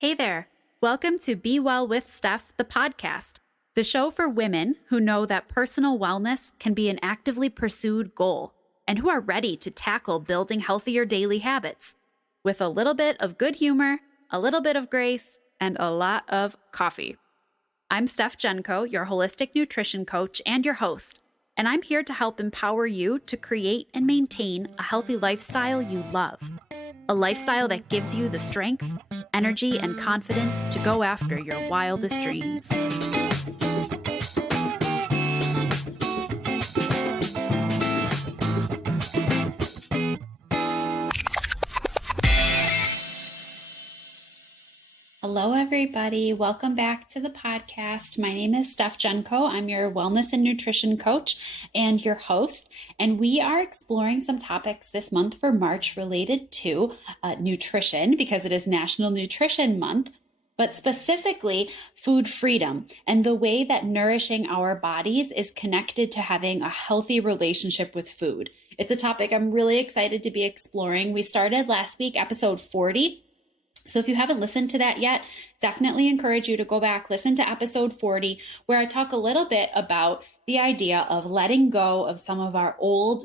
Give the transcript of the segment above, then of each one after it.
Hey there. Welcome to Be Well with Steph, the podcast, the show for women who know that personal wellness can be an actively pursued goal and who are ready to tackle building healthier daily habits with a little bit of good humor, a little bit of grace, and a lot of coffee. I'm Steph Genko, your holistic nutrition coach and your host, and I'm here to help empower you to create and maintain a healthy lifestyle you love. A lifestyle that gives you the strength, energy, and confidence to go after your wildest dreams. Hello, everybody. Welcome back to the podcast. My name is Steph Genko. I'm your wellness and nutrition coach and your host. And we are exploring some topics this month for March related to nutrition because it is National Nutrition Month, but specifically food freedom and the way that nourishing our bodies is connected to having a healthy relationship with food. It's a topic I'm really excited to be exploring. We started last week, episode 40. So if you haven't listened to that yet, definitely encourage you to go back, listen to episode 40, where I talk a little bit about the idea of letting go of some of our old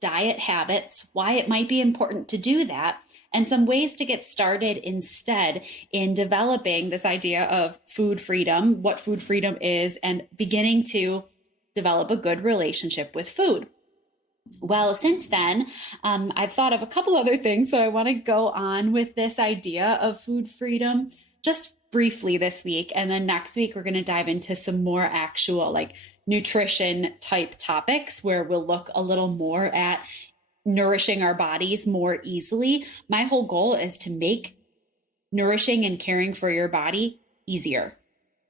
diet habits, why it might be important to do that, and some ways to get started instead in developing this idea of food freedom, what food freedom is, and beginning to develop a good relationship with food. Well, since then, I've thought of a couple other things, so I want to go on with this idea of food freedom just briefly this week. And then next week, we're going to dive into some more actual nutrition type topics where we'll look a little more at nourishing our bodies more easily. My whole goal is to make nourishing and caring for your body easier,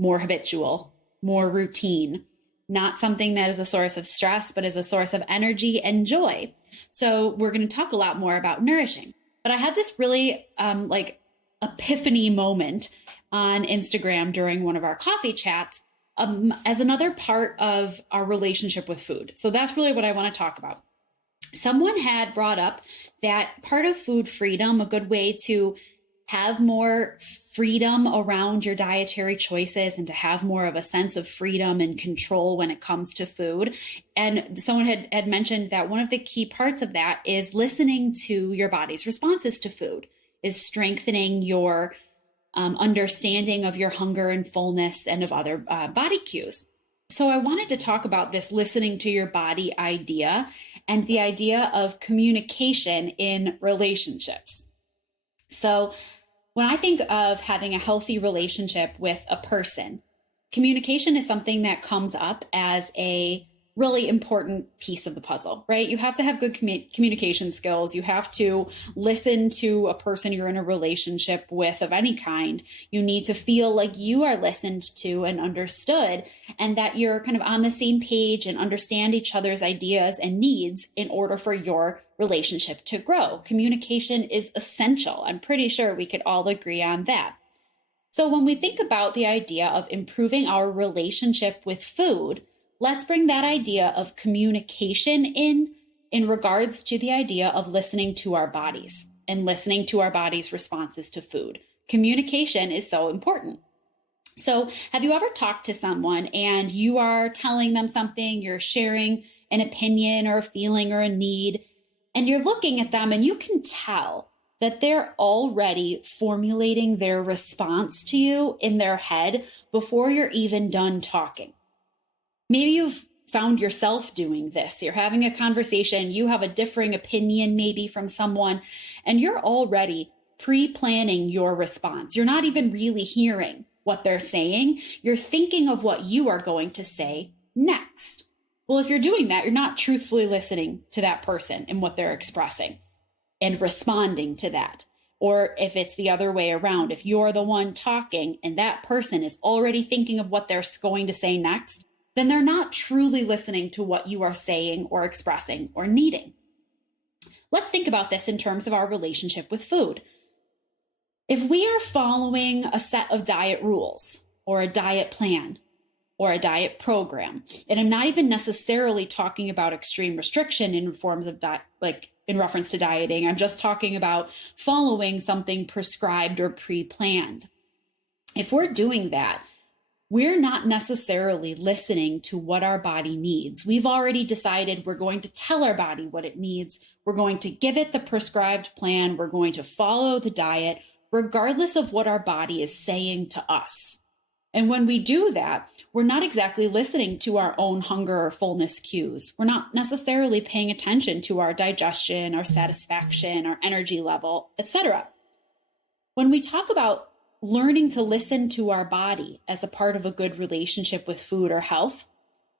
more habitual, more routine. Not something that is a source of stress, but is a source of energy and joy. So we're going to talk a lot more about nourishing. But I had this really epiphany moment on Instagram during one of our coffee chats as another part of our relationship with food. So that's really what I want to talk about. Someone had brought up that part of food freedom, a good way to have more freedom around your dietary choices and to have more of a sense of freedom and control when it comes to food. And someone had mentioned that one of the key parts of that is listening to your body's responses to food, is strengthening your understanding of your hunger and fullness and of other body cues. So I wanted to talk about this listening to your body idea and the idea of communication in relationships. So when I think of having a healthy relationship with a person, communication is something that comes up as a really important piece of the puzzle, right? You have to have good communication skills. You have to listen to a person you're in a relationship with of any kind. You need to feel like you are listened to and understood, and that you're kind of on the same page and understand each other's ideas and needs in order for your relationship to grow. Communication is essential. I'm pretty sure we could all agree on that. So when we think about the idea of improving our relationship with food, let's bring that idea of communication in regards to the idea of listening to our bodies and listening to our body's responses to food. Communication is so important. So have you ever talked to someone and you are telling them something, you're sharing an opinion or a feeling or a need, and you're looking at them and you can tell that they're already formulating their response to you in their head before you're even done talking? Maybe you've found yourself doing this. You're having a conversation, you have a differing opinion maybe from someone, and you're already pre-planning your response. You're not even really hearing what they're saying. You're thinking of what you are going to say next. Well, if you're doing that, you're not truthfully listening to that person and what they're expressing and responding to that. Or if it's the other way around, if you're the one talking and that person is already thinking of what they're going to say next, then they're not truly listening to what you are saying or expressing or needing. Let's think about this in terms of our relationship with food. If we are following a set of diet rules or a diet plan or a diet program, and I'm not even necessarily talking about extreme restriction in forms of diet, like in reference to dieting, I'm just talking about following something prescribed or pre-planned. if we're doing that, we're not necessarily listening to what our body needs. We've already decided we're going to tell our body what it needs. We're going to give it the prescribed plan. We're going to follow the diet, regardless of what our body is saying to us. And when we do that, we're not exactly listening to our own hunger or fullness cues. We're not necessarily paying attention to our digestion, our satisfaction, our energy level, etc. When we talk about learning to listen to our body as a part of a good relationship with food or health,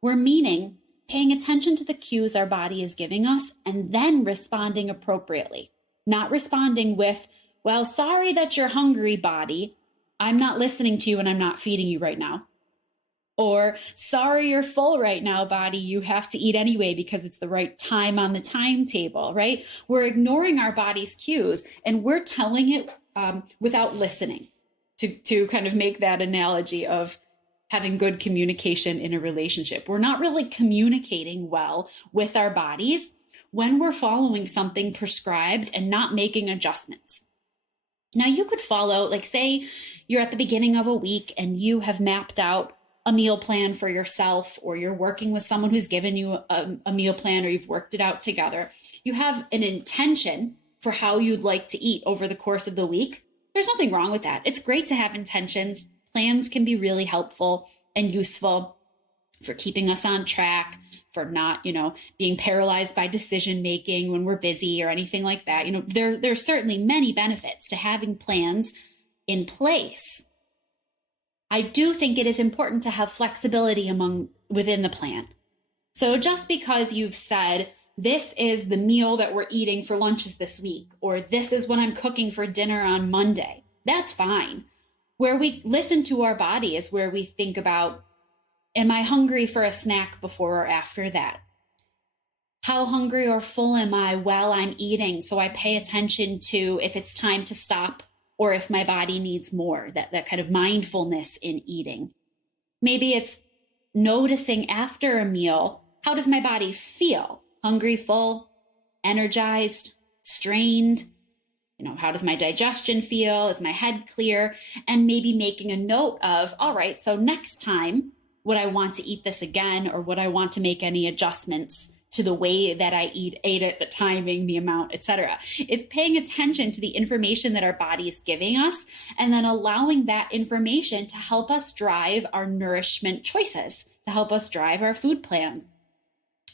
we're meaning paying attention to the cues our body is giving us and then responding appropriately. Not responding with, well, sorry that you're hungry, body. I'm not listening to you and I'm not feeding you right now. Or, sorry you're full right now, body. You have to eat anyway because it's the right time on the timetable, right? We're ignoring our body's cues and we're telling it without listening, to kind of make that analogy of having good communication in a relationship. We're not really communicating well with our bodies when we're following something prescribed and not making adjustments. Now, you could follow, like, say you're at the beginning of a week and you have mapped out a meal plan for yourself, or you're working with someone who's given you a meal plan, or you've worked it out together. You have an intention for how you'd like to eat over the course of the week. There's nothing wrong with that. It's great to have intentions. Plans can be really helpful and useful for keeping us on track, for not, being paralyzed by decision making when we're busy or anything like that. There's certainly many benefits to having plans in place. I do think it is important to have flexibility within the plan. So just because you've said, this is the meal that we're eating for lunches this week, or this is what I'm cooking for dinner on Monday, that's fine. Where we listen to our body is where we think about, am I hungry for a snack before or after that? How hungry or full am I while I'm eating? So I pay attention to if it's time to stop or if my body needs more, that kind of mindfulness in eating. Maybe it's noticing after a meal, how does my body feel? Hungry, full, energized, strained? How does my digestion feel? Is my head clear? And maybe making a note of, all right, so next time, would I want to eat this again, or would I want to make any adjustments to the way that I ate it, the timing, the amount, etc. It's paying attention to the information that our body is giving us and then allowing that information to help us drive our nourishment choices, to help us drive our food plans,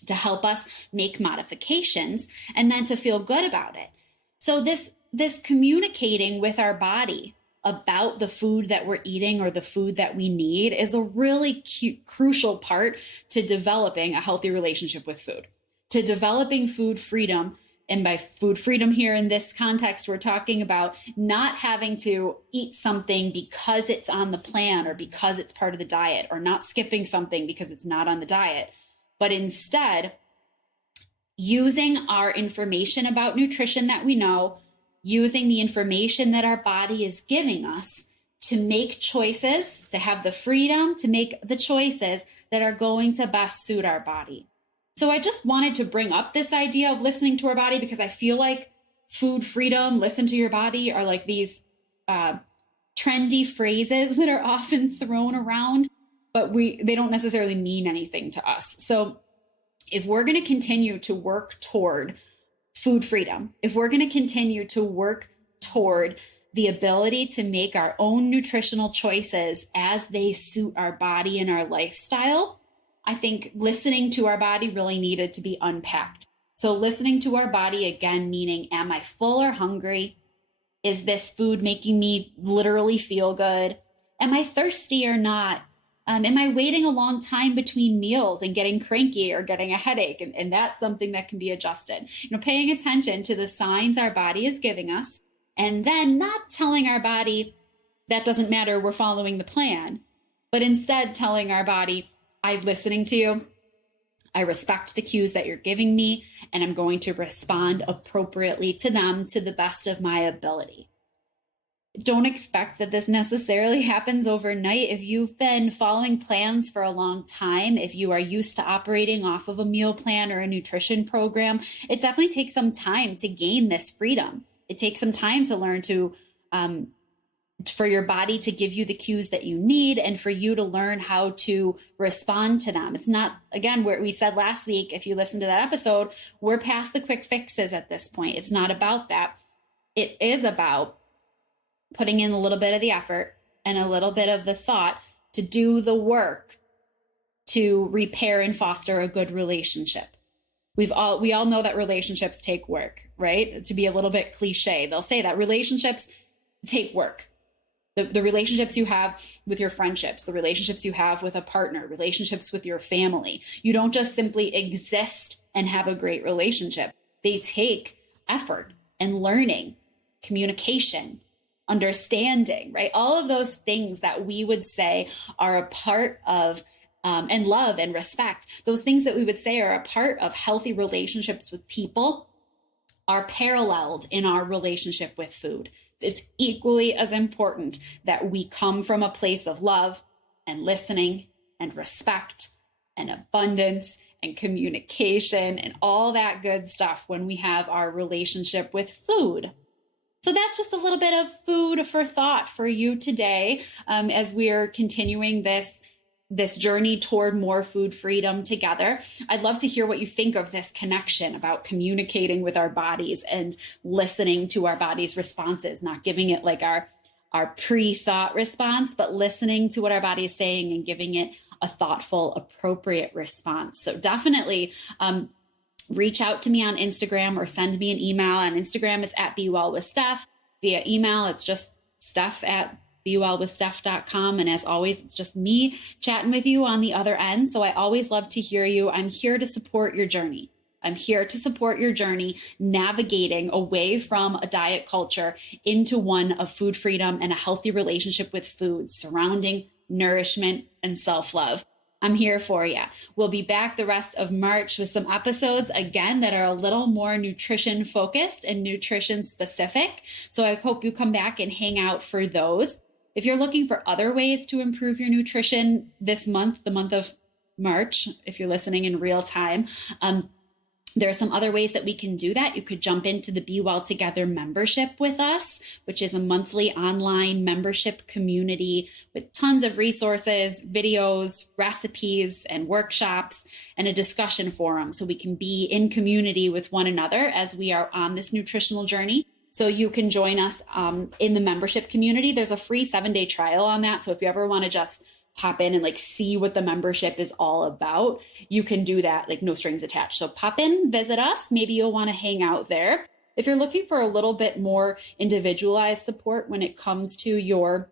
to help us make modifications, and then to feel good about it. So this communicating with our body about the food that we're eating or the food that we need is a really crucial part to developing a healthy relationship with food, to developing food freedom. And by food freedom here in this context, we're talking about not having to eat something because it's on the plan or because it's part of the diet, or not skipping something because it's not on the diet, but instead using our information about nutrition that we know, using the information that our body is giving us to make choices, to have the freedom to make the choices that are going to best suit our body. So I just wanted to bring up this idea of listening to our body, because I feel like food freedom, listen to your body, are like these trendy phrases that are often thrown around, but they don't necessarily mean anything to us. So if we're going to continue to work toward food freedom, if we're going to continue to work toward the ability to make our own nutritional choices as they suit our body and our lifestyle, I think listening to our body really needed to be unpacked. So listening to our body, again, meaning, am I full or hungry? Is this food making me literally feel good? Am I thirsty or not? Am I waiting a long time between meals and getting cranky or getting a headache? And that's something that can be adjusted. Paying attention to the signs our body is giving us, and then not telling our body, that doesn't matter, we're following the plan, but instead telling our body, I'm listening to you. I respect the cues that you're giving me, and I'm going to respond appropriately to them to the best of my ability. Don't expect that this necessarily happens overnight. If you've been following plans for a long time, if you are used to operating off of a meal plan or a nutrition program, it definitely takes some time to gain this freedom. It takes some time to learn to for your body to give you the cues that you need and for you to learn how to respond to them. It's not, again, where we said last week, if you listen to that episode, we're past the quick fixes at this point. It's not about that. It is about putting in a little bit of the effort and a little bit of the thought to do the work to repair and foster a good relationship. We all know that relationships take work, right? To be a little bit cliche, they'll say that relationships take work. The relationships you have with your friendships, the relationships you have with a partner, relationships with your family. You don't just simply exist and have a great relationship. They take effort and learning, communication, understanding, right? All of those things that we would say are a part of, and love and respect, those things that we would say are a part of healthy relationships with people are paralleled in our relationship with food. It's equally as important that we come from a place of love and listening and respect and abundance and communication and all that good stuff when we have our relationship with food. So that's just a little bit of food for thought for you today, as we are continuing this journey toward more food freedom together. I'd love to hear what you think of this connection about communicating with our bodies and listening to our body's responses, not giving it like our pre-thought response, but listening to what our body is saying and giving it a thoughtful, appropriate response. So definitely reach out to me on Instagram or send me an email. On Instagram, it's at BeWellWithSteph. Via email, it's just steph@bewellwithsteph.com. And as always, it's just me chatting with you on the other end. So I always love to hear you. I'm here to support your journey. I'm here to support your journey navigating away from a diet culture into one of food freedom and a healthy relationship with food surrounding nourishment and self-love. I'm here for you. We'll be back the rest of March with some episodes again that are a little more nutrition focused and nutrition specific. So I hope you come back and hang out for those. If you're looking for other ways to improve your nutrition this month, the month of March, if you're listening in real time, there are some other ways that we can do that. You could jump into the Be Well Together membership with us, which is a monthly online membership community with tons of resources, videos, recipes, and workshops, and a discussion forum. So we can be in community with one another as we are on this nutritional journey. So you can join us in the membership community. There's a free 7-day trial on that. So if you ever want to just pop in and like see what the membership is all about, you can do that, like no strings attached. So pop in, visit us. Maybe you'll want to hang out there. If you're looking for a little bit more individualized support when it comes to your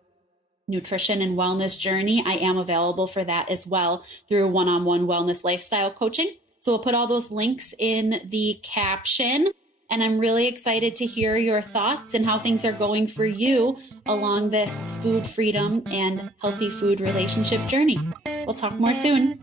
nutrition and wellness journey, I am available for that as well through one-on-one wellness lifestyle coaching. So we'll put all those links in the caption. And I'm really excited to hear your thoughts and how things are going for you along this food freedom and healthy food relationship journey. We'll talk more soon.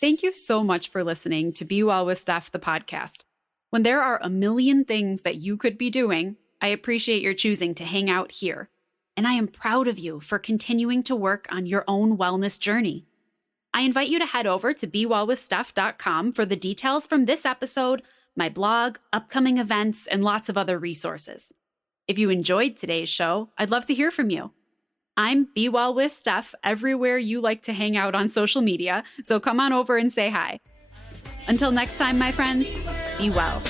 Thank you so much for listening to Be Well with Steph, the podcast. When there are a million things that you could be doing, I appreciate your choosing to hang out here, and I am proud of you for continuing to work on your own wellness journey. I invite you to head over to bewellwithsteph.com for the details from this episode, my blog, upcoming events, and lots of other resources. If you enjoyed today's show, I'd love to hear from you. I'm Be Well with Steph everywhere you like to hang out on social media, so come on over and say hi. Until next time, my friends, be well.